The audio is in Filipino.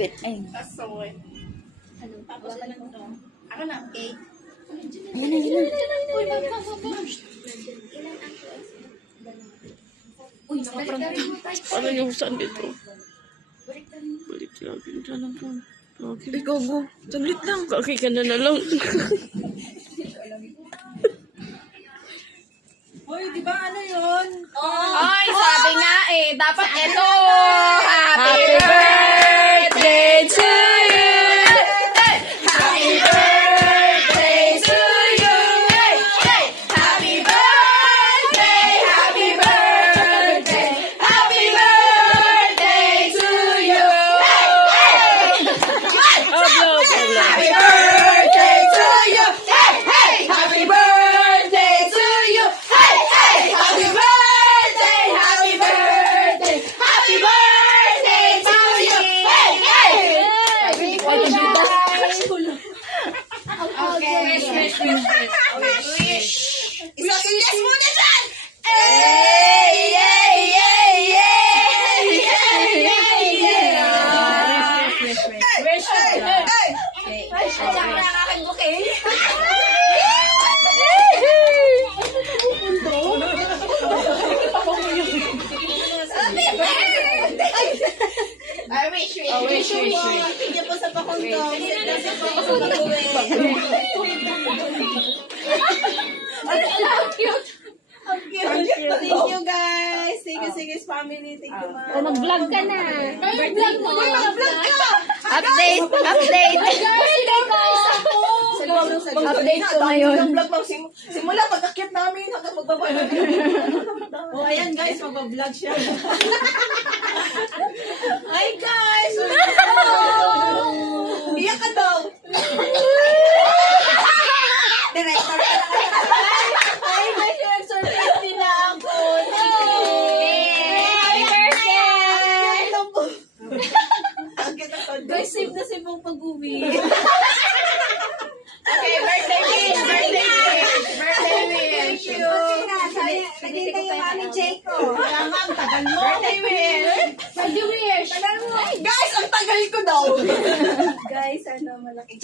Malupit. Ay. Kasoy. Ano? Tapos ilan to? Ako na, 8. Ayan na, yun na. Ano yung saan dito? Balik lagi na lang po. Ikaw go. Saglit lang. Kaki ka na lang. Hoy, di ba ano yun? Ay, sabi nga eh, dapat ito. Happy birthday to you. Happy birthday to you. Happy birthday, happy birthday, happy birthday to you. Happy birthday to you. Hey, hey, happy birthday to you. Hey, hey, happy birthday, happy birthday, happy birthday to you. Hey, hey. Okay. Wish. Isang yes muna dyan. Hey, yay, yay, yay. Wish. Wish. At saka na ang aking bouquet. Happy birthday! I wish. Tingnan po sa pakundong. Sa pakundong. Ang cute. Thank you guys. Sige, family. Thank you, ma'am. Mag-vlog ka na. Birthday mo. Mag-vlog ka. Update. Update ko ngayon. Mag-vlog mo. Simula pag-akit namin hanggang magbaba namin. Oh, ayan guys, mag-vlog siya. Hi guys! Iyak ka daw. Director ka na. Hi guys, nag-surprise nila ako. Happy birthday! Guys, save na save ang pag-uwi. Okay, birthday wish! Birthday wish! Thank you. Naghintay yung mami Jake ko. Kaya nga, ang tagal mo. Birthday wish! Birthday wish! Guys, ang tagal ko daw. Guys, ano, malaki.